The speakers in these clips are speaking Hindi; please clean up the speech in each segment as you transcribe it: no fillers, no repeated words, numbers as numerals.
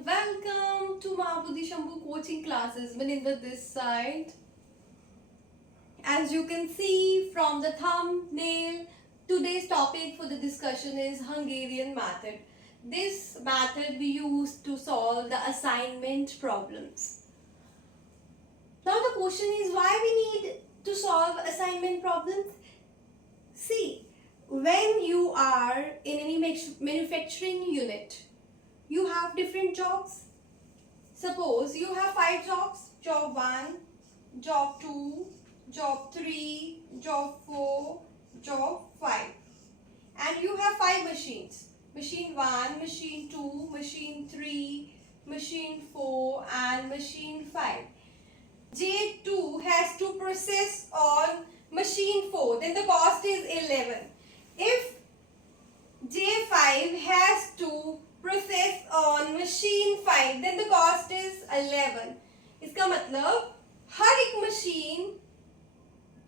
and welcome to Mahabudhi Shambhu coaching classes. Maninder this side. As you can see from the thumbnail, today's topic for the discussion is Hungarian method. This method we use to solve the assignment problems. Now the question is why we need to solve assignment problems? See, when you are in any manufacturing unit, you have different jobs. Suppose you have 5 jobs: job 1, job 2, job 3, job 4, job 5. And you have 5 machines: machine 1, machine 2, machine 3, machine 4 and machine 5. J2 has to process on machine 4, then the cost is 11. If J5 has to process on machine 5, then the cost is 11. इसका मतलब हर एक मशीन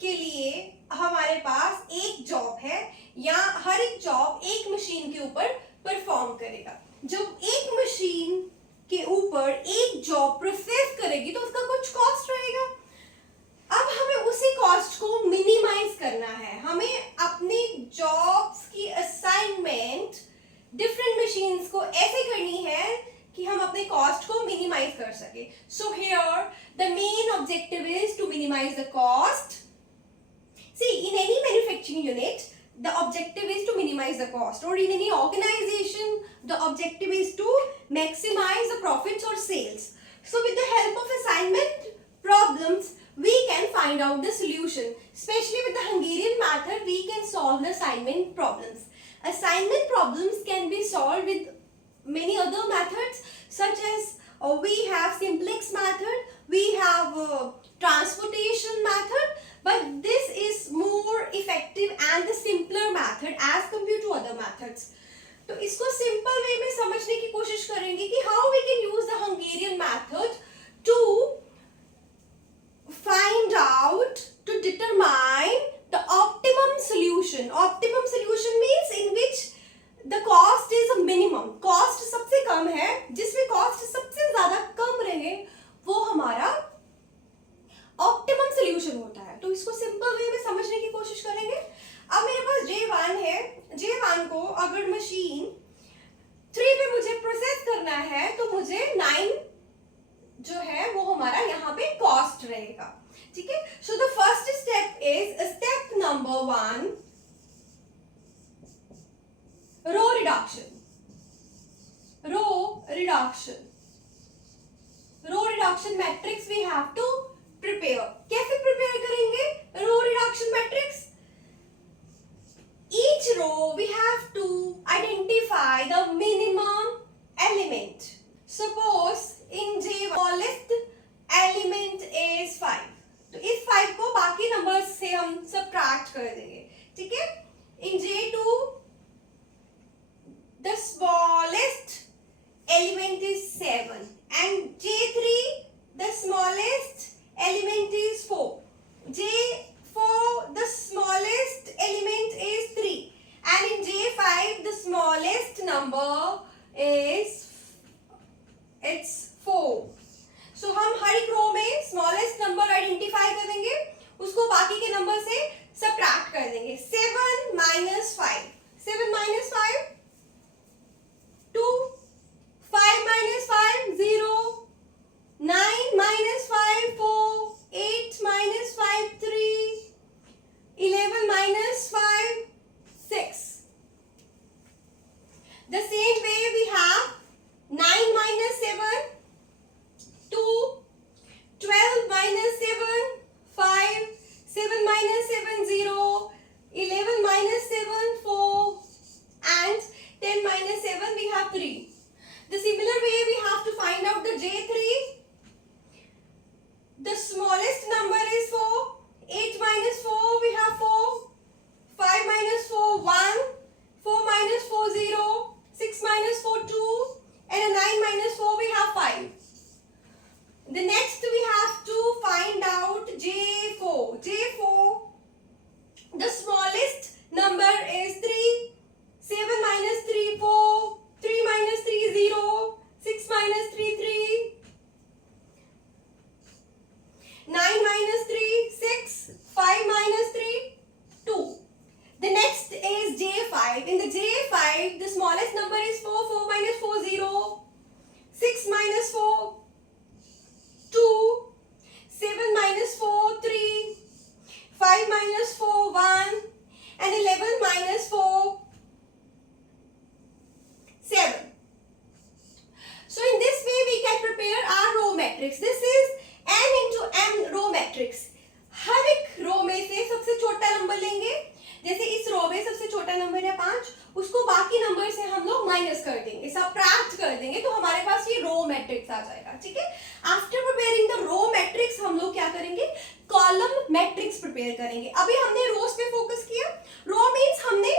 के लिए हमारे पास एक जॉब है या हर एक जॉब एक मशीन के ऊपर परफॉर्म करेगा. जब एक मशीन के ऊपर एक जॉब प्रोसेस करेगी तो उसका कुछ कॉस्ट रहेगा. अब हमें उसी कॉस्ट को मिनिमाइज करना है. हमें अपनी जॉब्स की असाइनमेंट डिफरेंट मशीन्स को ऐसे करनी है कि हम अपने कॉस्ट को मिनिमाइज कर सके. So here the main objective is to minimize the cost. See, in any manufacturing unit the objective is to minimize the cost, or in any organization the objective is to maximize the profits or sales. So with the help of assignment problems we can find out the solution. Especially with the Hungarian method we can solve the assignment problems. Assignment problems can be solved with many other methods, such as we have simplex method, we have transportation method, but this is more effective and the simpler method as compared to other methods. तो इसको सिंपल वे में समझने की कोशिश करेंगे कि how we can use the Hungarian method to find out, to determine the optimum solution. Optimum solution means in which the cost is a minimum. Cost सबसे कम है, जिसमें cost सबसे ज़्यादा कम रहे वो हमारा ऑप्टिमम सोल्यूशन होता है. तो इसको सिंपल वे में समझने की कोशिश करेंगे. अब मेरे पास J1 है. J1 को अगर मशीन 3 पे मुझे प्रोसेस करना है तो मुझे 9 जो है वो हमारा यहाँ पे कॉस्ट रहेगा. ठीक है. So the first step is step number 1, row reduction. Row reduction matrix we have to prepare. कैसे प्रिपेयर करेंगे row reduction matrix? Each row we have to identify the minimum element. Suppose in J smallest element is 5. तो इस 5 को बाकी नंबर्स से हम सबट्रैक्ट कर देंगे. ठीक है. In J2 the smallest element is 7 and J3 the smallest element is 4. J4 the smallest element is 3 and in J5 the smallest number is it's 4. So हम हर एक रो में smallest number आइडेंटिफाई कर देंगे, उसको बाकी के नंबर से सबट्रैक्ट कर देंगे. 7 minus 5, 7 minus 5 2, 5 minus 5 0, 9 minus 5 4, 8 minus 5 3, 11 minus 5 6. The same way we have 9 minus 7 2, 12 minus 7 5, 7 minus 7 0, 11 minus 7 4 and 10 minus 7 we have 3. The similar way we have to find out the J3. The smallest number is 4. 8 minus 4 we have 4. 5 minus 4 1. 4 minus 4 0. 6 minus 4 2. And 9 minus 4 we have 5. The next we have to find out J4. J4 the smallest number is 3. 7 minus 3 4. 3 minus 3 0. 6 minus देंगे तो हमारे पास ये रो मैट्रिक्स आ जाएगा, ठीक है। After preparing the row matrix हम लोग क्या करेंगे, कॉलम मैट्रिक्स प्रिपेयर करेंगे। अभी हमने रोज पे फोकस किया, रो मींस हमने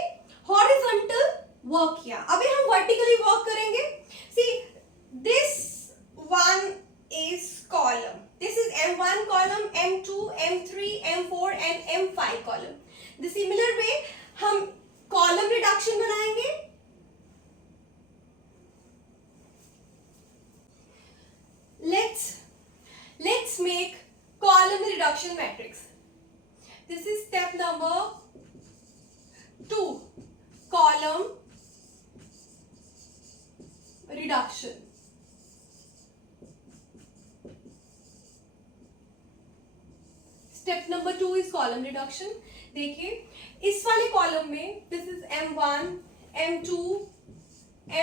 हॉरिजॉन्टल वर्क किया, अभी हम वर्टिकली वर्क करेंगे। See this one is column, this is M1 column, M2, M3, M4 and M5 column. The similar way हम column reduction बनाएंगे। Let's make column reduction matrix. This is step number 2, column reduction. Step number 2 is column reduction. देखिए इस वाले कॉलम में this is M1, M2,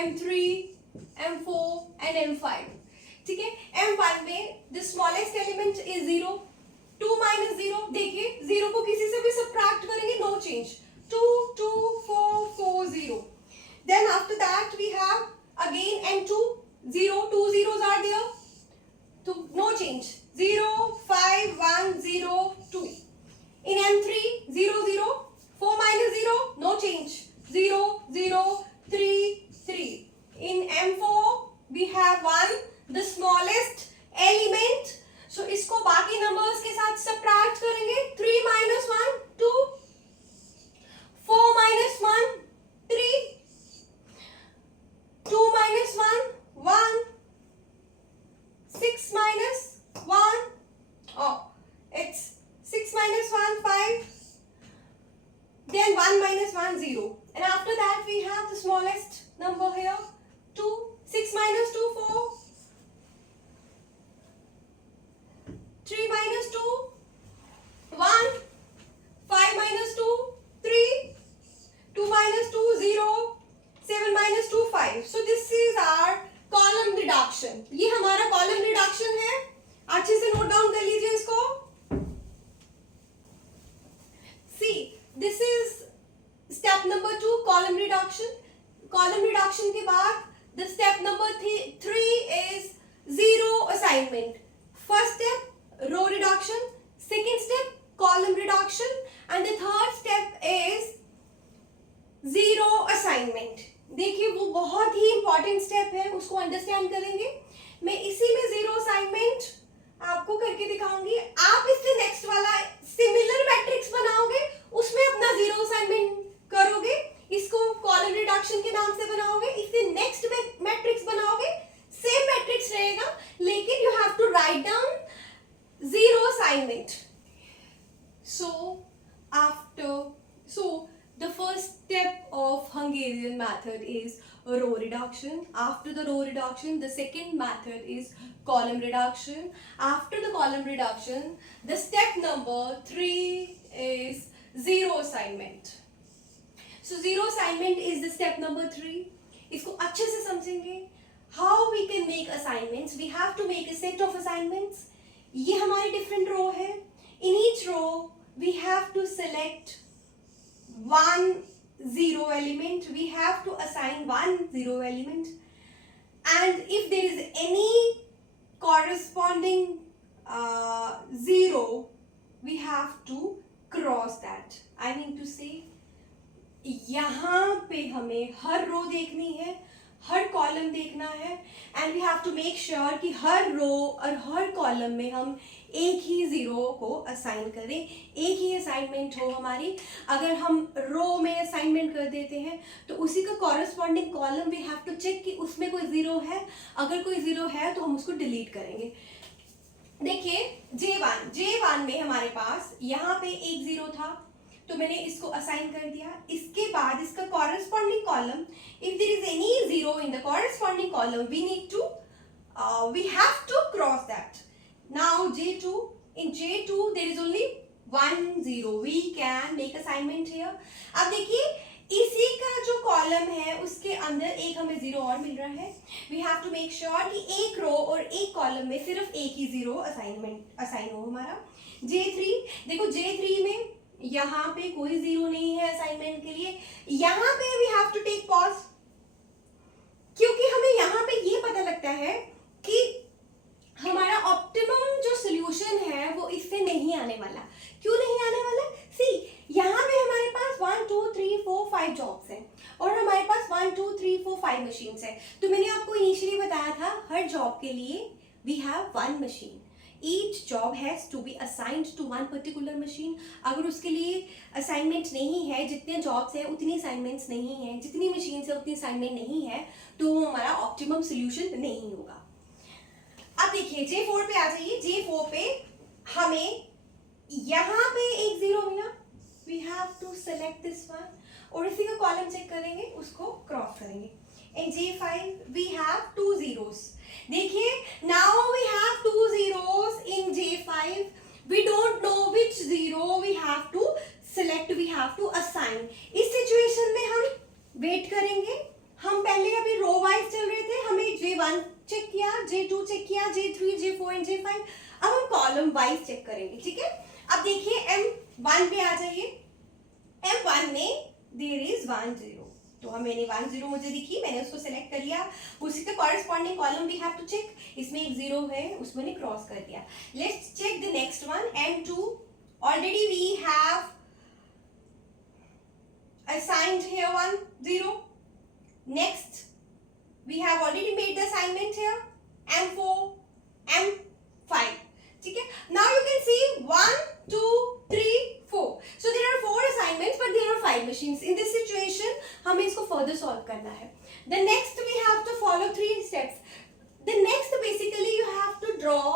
M3, M4 and M5, ठीक है। M1 में the smallest element is 0, 2 minus 0, देखिए 0 को किसी से भी सबट्रैक्ट करेंगे, no change, 2 2 4 4 0। Then after that we have again M2, 0, 2 zeros are there, so no change, 0 5 1 0 2। in M3 0 0, 4 minus 0, no change, 0 0 3 3। in M4 we have 1, the smallest element, so इसको बाकी नंबर्स के साथ सबट्रैक्ट करेंगे, 3 minus 1 2, 4 minus 1 3, 2 minus 1 1, 6 minus 1, oh it's 6 minus 1 5, then 1 minus 1 0, and after that we have the smallest number here, 2, 6 minus 2 4, 3 minus 2 1, 5 minus 2 3, 2 minus 2 0, 7 minus 2 5। so this is our column reduction, ये हमारा कॉलम रिडक्शन है, अच्छे से नोट डाउन कर लीजिए इसको। See this is step number 2, column reduction. Column reduction के बाद the step number 3 is zero assignment. First step row reduction, second step column reduction and the third step is zero assignment. देखिए वो बहुत ही इंपॉर्टेंट स्टेप है, उसको अंडरस्टैंड करेंगे। मैं इसी में जीरो असाइनमेंट आपको करके दिखाऊंगी, आप इससे नेक्स्ट वाला सिमिलर मैट्रिक्स बनाओगे, उसमें अपना जीरो असाइनमेंट करोगे, इसको कॉलम रिडक्शन के नाम से बनाओगे, इससे नेक्स्ट मैट्रिक्स बनाओगे, सेम मैट्रिक्स रहेगा लेकिन you have to write down zero assignment. So the first step of Hungarian method is row reduction. After the row reduction, the second method is column reduction. After the column reduction, the step number 3 is zero assignment. So zero assignment is the step number 3. इसको अच्छे से समझेंगे। How we can make assignments? We have to make a set of assignments. ये हमारी different row है। In each row, we have to select one zero element, we have to assign one zero element, and if there is any corresponding zero, we have to cross that. I mean to say यहाँ पे हमें हर रो देखनी है, हर कॉलम देखना है, and we have to make sure कि हर रो और हर कॉलम में हम एक ही जीरो को असाइन करें, एक ही असाइनमेंट हो हमारी। अगर हम रो में असाइनमेंट कर देते हैं तो उसी का corresponding column we have to check कि उसमें कोई जीरो है, अगर कोई जीरो है तो हम उसको डिलीट करेंगे। देखिए J1 में हमारे पास यहाँ पे एक जीरो था तो मैंने इसको असाइन कर दिया। इसके बाद इसका corresponding column, if there is any zero in the corresponding column we need to we have to cross that. Now J2, in J2 there is only one zero, we can make assignment here. अब देखिए इसी का जो कॉलम है उसके अंदर एक हमें जीरो और मिल रहा है। We have to make sure कि एक रो और एक कॉलम में सिर्फ एक ही जीरो असाइन हो हमारा। J3, देखो J3 में यहाँ पे कोई जीरो नहीं है असाइनमेंट के लिए। यहाँ पे we have to take pause क्योंकि हमें यहाँ पे ये था हर जॉब के लिए we have one machine, each job has to be assigned to one particular machine. अगर उसके लिए असाइनमेंट नहीं है, जितने जॉब्स हैं उतनी असाइनमेंट्स नहीं है, जितनी मशीन है उतनी असाइनमेंट नहीं है, तो वो हमारा ऑप्टिमम सोल्यूशन नहीं होगा। अब देखिए J4 पे आ जाइए। J4 पे हमें यहाँ पे एक जीरो मिला, we have to select this one, और इसी का कॉलम चेक करेंगे, उसको क्रॉस करेंगे। In J5 we have two zeros. देखिए now we have two zeros in J5, we don't know which zero we have to select, we have to assign. इस सिचुएशन में हम वेट करेंगे। हम पहले अभी रो वाइज चल रहे थे, हमें J1 चेक किया, J2 चेक किया, J3, J4 एंड J5। अब हम कॉलम वाइज चेक करेंगे, ठीक है। अब देखिए M1 पे आ जाइए। M1 में देयर इज 1 0, तो हम मैंने 1 0 मुझे दिखी, मैंने उसको सेलेक्ट कर लिया। उसी का corresponding column we have to check, इसमें एक जीरो है, उसको मैंने क्रॉस कर दिया। Let's check the next one M2। Already we have assigned here 1 0. Next we have already made the assignment here, M4, M5, ठीक है। Now you can see 1 2 3 4, so there are 4 assignments but there are 5 machines. In this situation हमें इसको further solve करना है। The next we have to follow 3 steps. The next basically you have to draw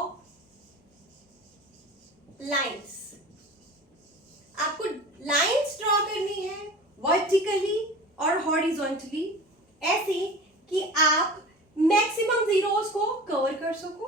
lines. आपको lines draw करनी है वर्टिकली और हॉरिजॉन्टली, ऐसे कि आप मैक्सिमम जीरोस को कवर कर सको।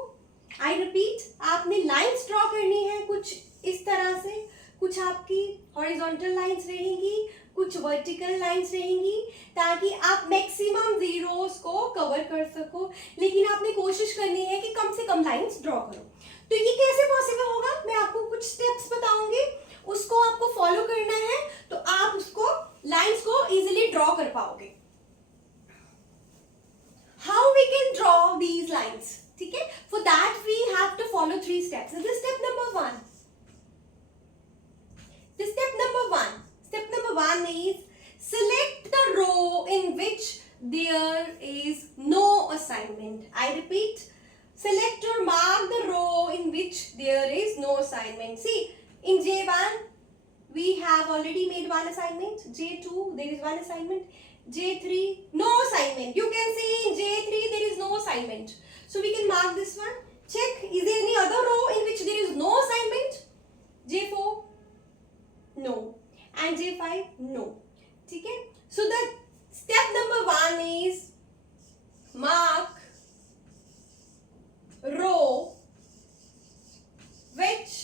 आई रिपीट, आपने लाइंस ड्रॉ करनी है कुछ इस तरह से, कुछ आपकी हॉरिजॉन्टल लाइंस रहेंगी, कुछ वर्टिकल लाइंस रहेंगी, ताकि आप मैक्सिमम जीरोस को कवर कर सको। लेकिन आपने कोशिश करनी है कि कम से कम लाइंस ड्रॉ करो। तो ये कैसे पॉसिबल होगा, मैं आपको कुछ स्टेप्स बताऊंगी, उसको आपको फॉलो करना है, तो आप उसको लाइंस को इजीली ड्रॉ कर पाओगे। How we can draw these lines, ठीक है। For that we have to follow 3 steps. Step number 1, step number 1 is select the row in which there is no assignment. I repeat, select or mark the row in which there is no assignment. See, in J1 we have already made 1 assignment, J2 there is 1 assignment, J3 no assignment. You can see in J3 there is no assignment, so we can mark this one. Check, is there any other row in which there is no assignment? J4 no, and J5 no, ठीक है। So the step number 1 is mark row which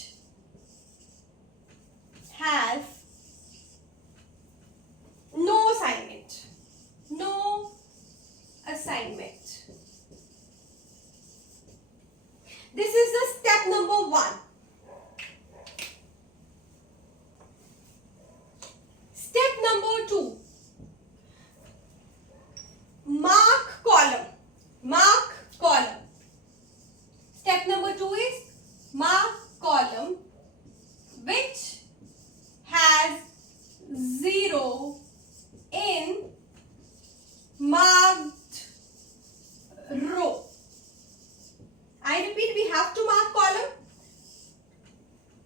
has no assignment, no assignment. This is the step number 1. Step number 2, mark column, mark column. Step number 2 is mark column which has 0 in marked row. I repeat, we have to mark column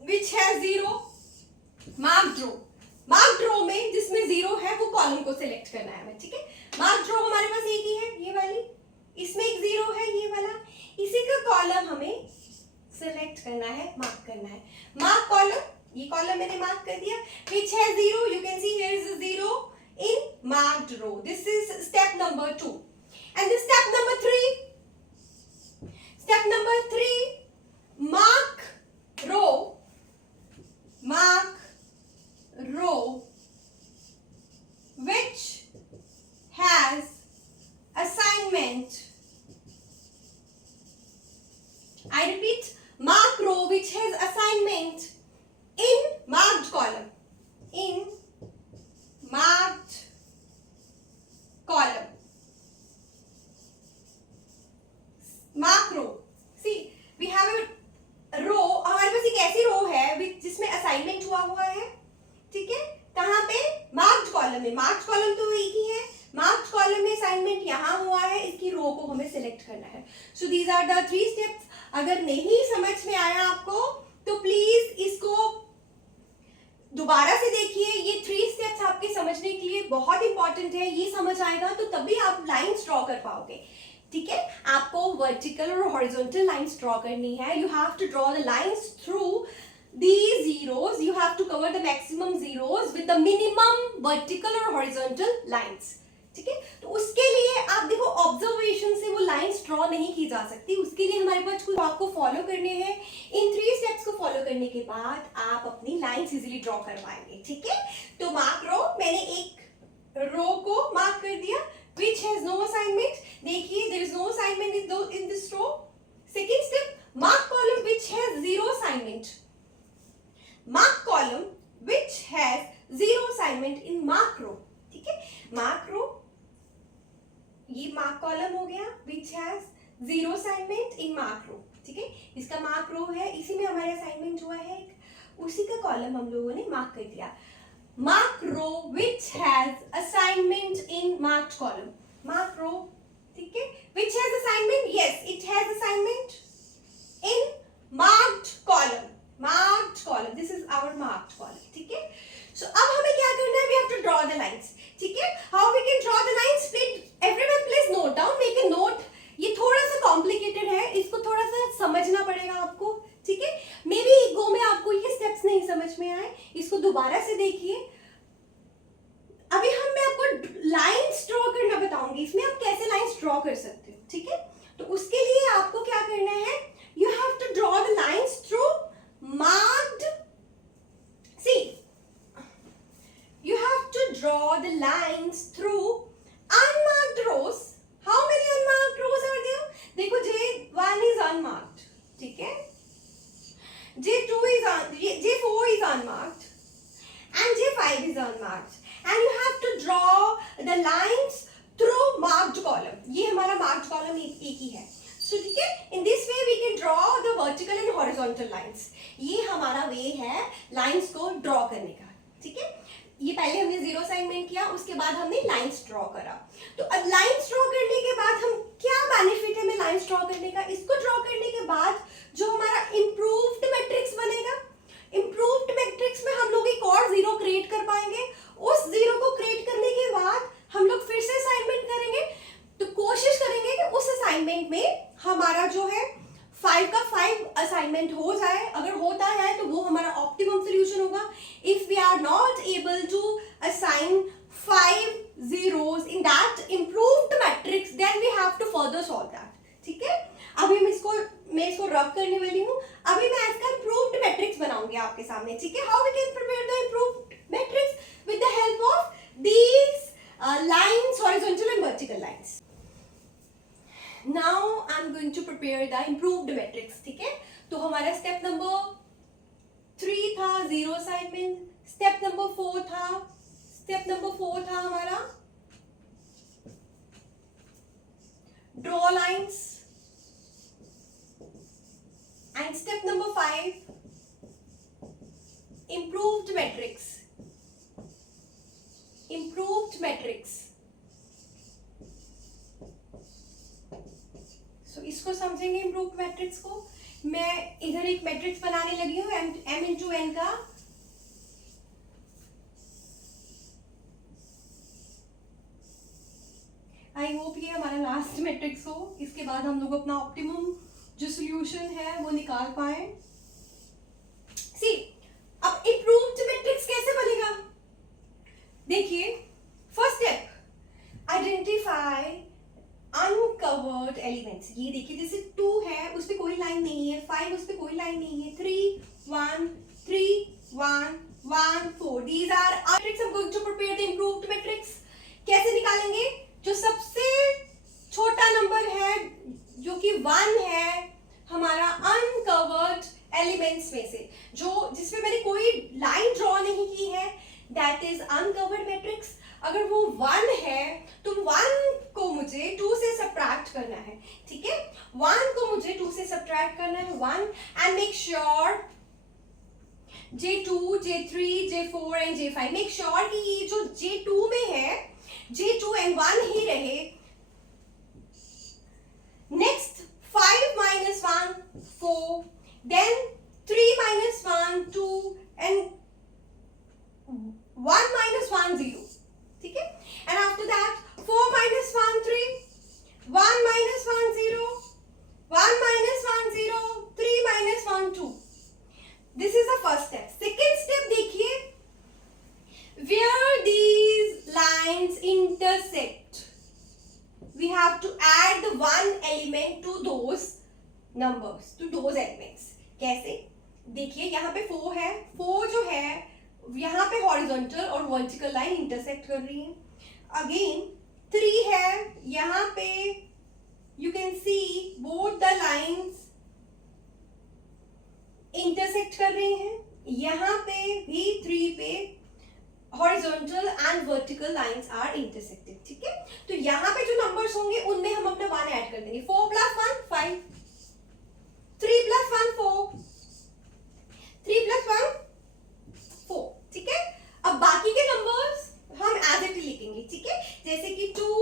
which has 0 marked row. Marked रो में जिसमें 0 है वो कॉलम को सिलेक्ट करना है हमें, ठीक है। मार्क्ड रो हमारे पास एक ही है, ये वाली, इसमें एक 0 है, ये वाला, इसी का कॉलम हमें सिलेक्ट करना है, मार्क करना है। मार्क कॉलम, ये कॉलम मैंने मार्क कर दिया, which has 0, you can see here is a 0 in marked row. This is step number 2. And this step number 3. Step number 3, mark row, mark row which has assignment. I repeat, mark row which has assignment in marked column, in marked column. Mark row. See, we have a row, हमारे पास एक ऐसी रो है जिसमें असाइनमेंट हुआ है, ठीक है। कहाँ पे, मार्क्ड कॉलम में। मार्क्ड कॉलम तो एक ही है, मार्क्ड कॉलम में असाइनमेंट यहाँ हुआ है, इसकी रो को हमें सिलेक्ट सिलेक्ट करना है. So these are the 3 steps. अगर नहीं समझ में आया आपको तो प्लीज इसको दोबारा से देखिए. ये 3 स्टेप्स आपके समझने के लिए बहुत इंपॉर्टेंट है. ये समझ आएगा तो तभी आप लाइंस ड्रॉ कर पाओगे. ठीक है, आपको वर्टिकल और हॉरिजॉन्टल लाइंस ड्रॉ करनी है. You have to draw the lines through these zeros. You have to cover the maximum zeros with the minimum vertical or horizontal lines. ठीक है, तो उसके लिए आप देखो ऑब्जर्वेशन से वो लाइंस ड्रॉ नहीं की जा सकती. उसके लिए हमारे पास कुछ आपको फॉलो करने हैं. इन 3 स्टेप्स को फॉलो करने के बाद आप अपनी लाइंस इजीली ड्रॉ कर पाएंगे. ठीक है, तो मार्क रो. मैंने एक रो को मार्क कर दिया which has no assignment. देखिए there is no assignment in this row. Second step, mark column which has 0 assignment. Mark column which has 0 assignment in mark row. ठीक है, mark row, ये mark column हो गया which has 0 assignment in mark row. ठीक है, इसका mark row है, इसी में हमारे assignment हुआ है, उसी का column हम लोगों ने mark कर दिया. Mark row which has assignment in marked column. Mark row, ठीक है, which has assignment? Yes, it has assignment in marked column. Marked column. This is our marked column. ठीक है, so अब हमें क्या करना है? We have to draw the lines. ठीक है, how we can draw the lines? Everyone please note down. Make a note. ये थोड़ा सा complicated है, इसको थोड़ा सा समझना पड़ेगा आपको. ठीक है, मे बी गो में आपको ये स्टेप्स नहीं समझ में आए, इसको दोबारा से देखिए. अभी मैं आपको लाइंस ड्रॉ करना बताऊंगी. इसमें आप कैसे लाइंस ड्रॉ कर सकते हो. ठीक है, तो उसके लिए आपको क्या करना है? You have to draw the lines through marked. See, you have to draw the lines through unmarked rows. How many unmarked rows are there? देखो J1 is unmarked. ठीक है, J4 is unmarked and J5 is unmarked. And you have to draw the lines through marked column. ये हमारा marked column एक ही है. So ठीक है, in this way we can draw the vertical and horizontal lines. ये हमारा वे है लाइंस को ड्रॉ करने का. ठीक है, ये पहले हमने 0 असाइनमेंट किया, उसके बाद हमने लाइंस ड्रॉ करा. तो अब लाइंस ड्रॉ करने के बाद हम क्या बेनिफिट है हमें लाइंस ड्रॉ करने का? इसको ड्रॉ करने के बाद जो हमारा इम्प्रूव्ड मैट्रिक्स बनेगा, इम्प्रूव्ड मैट्रिक्स में हम लोग एक और 0 क्रिएट कर पाएंगे. उस 0 को क्रिएट करने के बाद हम लोग फिर से असाइनमेंट करेंगे. तो कोशिश करेंगे कि उस असाइनमेंट में हमारा जो है 5 का 5 असाइनमेंट हो जाए. अगर होता है तो वो हमारा ऑप्टिमम सोल्यूशन होगा. If we are not able to assign 5 zeros in that improved matrix, then we have to further solve that. ठीक है, अभी मैं इसको रब करने वाली हूँ. अभी मैं इसका improved matrix बनाऊंगी आपके सामने. ठीक है, how we can prepare the improved matrix with the help of these lines, horizontal and vertical lines. Now I'm going to prepare the improved matrix. ठीक है, तो हमारा स्टेप नंबर 3 था 0 असाइनमेंट. स्टेप नंबर 4 था हमारा draw lines. And step number 5 improved matrix. So इसको समझेंगे इम्प्रूव्ड मैट्रिक्स को. मैं इधर एक मैट्रिक्स बनाने लगी हूँ m इंटू n का. आई होप ये हमारा लास्ट मैट्रिक्स हो. इसके बाद हम लोग अपना ऑप्टिमम जो सोल्यूशन है वो निकाल पाए. सी, अब इम्प्रूव्ड मैट्रिक्स कैसे बनेगा? देखिए, first step identify uncovered elements. ये देखिए, जैसे 2 है उस पे कोई लाइन नहीं है, 5 उस पे कोई लाइन नहीं है, 3 1 3 1 1 4. These are matrix. I'm going to prepare the improved matrix. कैसे निकालेंगे? जो सबसे छोटा नंबर है जो कि 1 है हमारा अनकवर्ड एलिमेंट्स में से, जो जिसमें मैंने कोई लाइन ड्रॉ नहीं की है, दैट इज अनकवर्ड मैट्रिक्स. अगर वो 1 है तो 1 को मुझे 2 से सब्ट्रैक्ट करना है. ठीक है, 1 को मुझे 2 से सब्ट्रैक्ट करना है 1. And make sure J2, J3, J4 and J5, make sure कि ये जो J2 में है J2 and 1 ही रहे. one element to those numbers, to those elements. कैसे? देखिए यहाँ पे 4 है, 4 जो है यहाँ पे हॉरिजॉन्टल और वर्टिकल लाइन इंटरसेक्ट कर रही है. अगेन 3 है, यहाँ पे you can see both the lines intersect कर रही हैं. यहाँ पे भी 3 पे horizontal and vertical lines are intersecting. ठीक है, तो यहाँ पे जो नंबर्स होंगे उनमें हम अपना 1 ऐड कर देंगे. 4 plus 1 5, 3 plus 1 4, 3 plus 1 4. ठीक है, अब बाकी के नंबर्स हम एज इट लिखेंगे. ठीक है, जैसे कि 2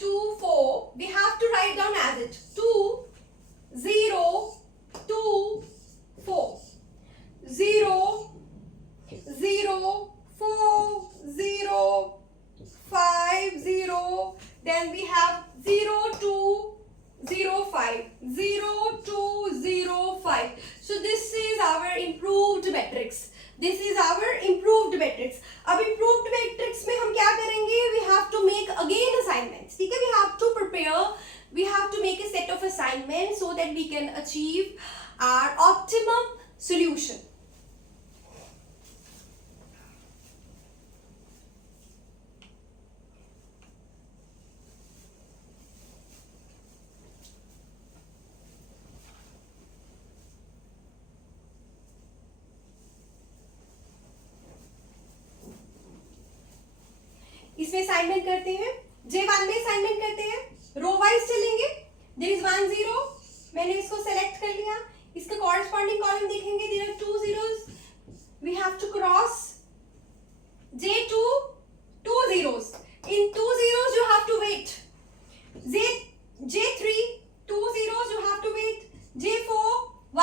2 4 we have to write down as it 2 0 2 4 0 0 4 0 5 0. Then we have 0 2 0 5 0 2 0 5. So this is our improved matrix. This is our improved matrix. अब improved matrix में हम क्या करेंगे? We have to make again assignments. ठीक है, we have to prepare. We have to make a set of assignments so that we can achieve our optimum solution. इसमें असाइनमेंट करते हैं. J1 में असाइनमेंट करते हैं. रो वाइज चलेंगे. There is 1 0. मैंने इसको सेलेक्ट कर लिया. इसका कॉरेस्पॉन्डिंग कॉलम देखेंगे. There are 2 zeros. We have to cross. J2 2 zeros. In 2 zeros you have to wait. J3 2 zeros you have to wait. J4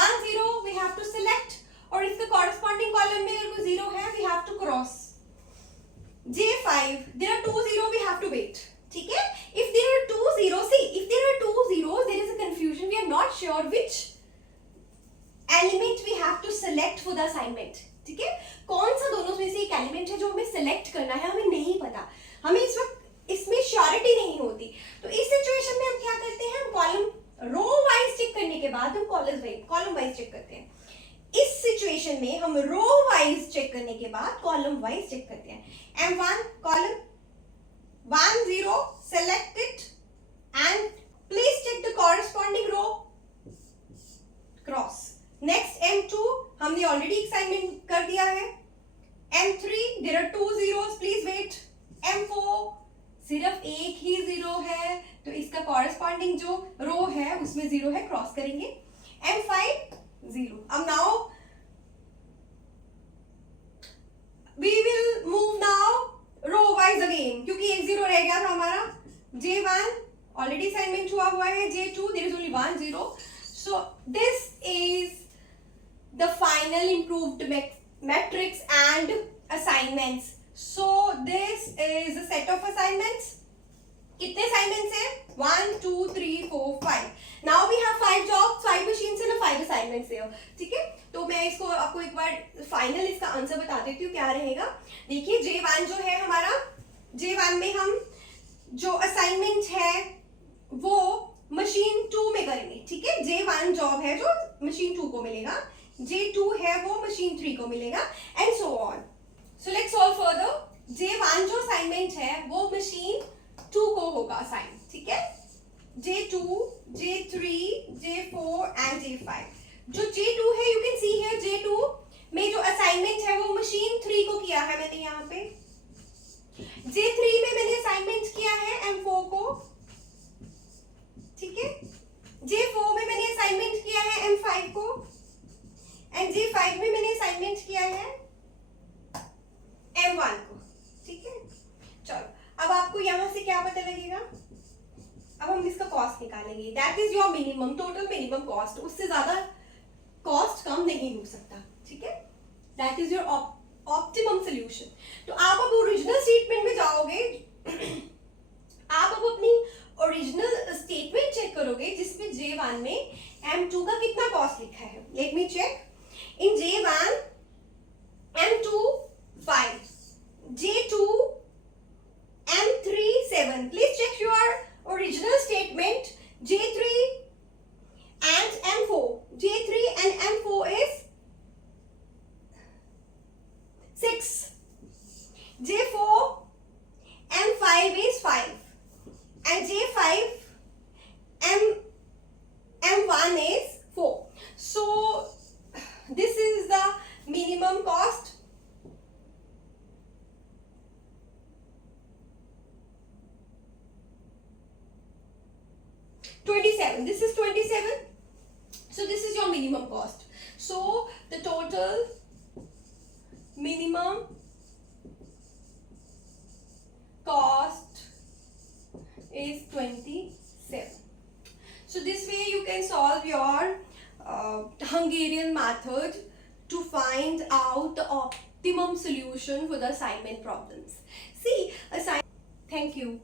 1 0 we have to select. और इसका कॉरेस्पॉन्डिंग कॉलम में अगर कोई 0 है we have to cross. J5 there are 2 0 we have to wait. ठीक है, if there are 2 zeros, see if there are 2 zeros there is a confusion. We are not sure which element we have to select for the assignment. ठीक है, कौन सा दोनों में से एक एलिमेंट है जो हमें सेलेक्ट करना है, हमें नहीं पता. हमें इस वक्त इसमें श्योरिटी नहीं होती. तो इस सिचुएशन में हम क्या करते हैं? हम कॉलम रो वाइज चेक करने के बाद हम कॉलम वाइज चेक करते हैं. इस सिचुएशन में हम रो वाइज चेक करने के बाद कॉलम वाइज चेक करते हैं. M1 column 1 0 select it and please check the corresponding row. Cross. Next M2 हमने ऑलरेडी असाइनमेंट कर दिया है. M3 there are 2 zeros, please wait. M4 सिर्फ एक ही 0 है तो इसका कॉरेस्पॉन्डिंग जो रो है उसमें 0 है, क्रॉस करेंगे. M5 0. अब now we will move now row wise again क्योंकि एक 0 रह गया था हमारा. J1 ऑलरेडी असाइनमेंट हुआ है. J2 there is only 1 0. So this is the final improved matrix and assignments. So this is a set of assignments. कितने assignments हैं? 1 2 3 4 5. Now we have 5 jobs, 5 machines and 5 assignments here. ठीक है, तो मैं इसको आपको एक बार फाइनल इसका आंसर बता देती हूँ क्या रहेगा. देखिए J1 जो है हमारा, J1 में हम जो असाइनमेंट है वो मशीन 2 में करेंगे. ठीक है, J1 जॉब है जो मशीन 2 को मिलेगा. J2 है वो मशीन 3 को मिलेगा and so on. So let's solve further. J1 जो असाइनमेंट है वो मशीन 2 को होगा असाइन. ठीक है, J2, J3, J4 and J5. जो J2 है you can see here J2 में जो असाइनमेंट है वो मशीन 3 को किया है मैंने यहाँ पे. J3 में मैंने असाइनमेंट किया है M4 को. ठीक है, J4 में मैंने असाइनमेंट किया है M5 को एंड J5 में मैंने असाइनमेंट किया है M1 को. ठीक है, चलो अब आपको यहाँ से क्या पता लगेगा? अब हम इसका कॉस्ट निकालेंगे. That is your minimum, total minimum cost. उससे ज्यादा कॉस्ट कम नहीं हो सकता. ठीक है, that is your optimum solution. तो आप अब ओरिजिनल स्टेटमेंट में जाओगे. आप अब अपनी ओरिजिनल स्टेटमेंट चेक करोगे जिसमें J1 में M2 का कितना कॉस्ट लिखा है. Let me check. In J1 M2 5, J2 M3 7. Please check your original statement. J3 and M4. J3 and M4 is 6. J4 M5 is 5. And J5 M1 is 4. So this is the minimum cost. $27. This is 27. So this is your minimum cost. So the total minimum cost is 27. So this way you can solve your Hungarian method to find out the optimum solution for the assignment problems. See, thank you.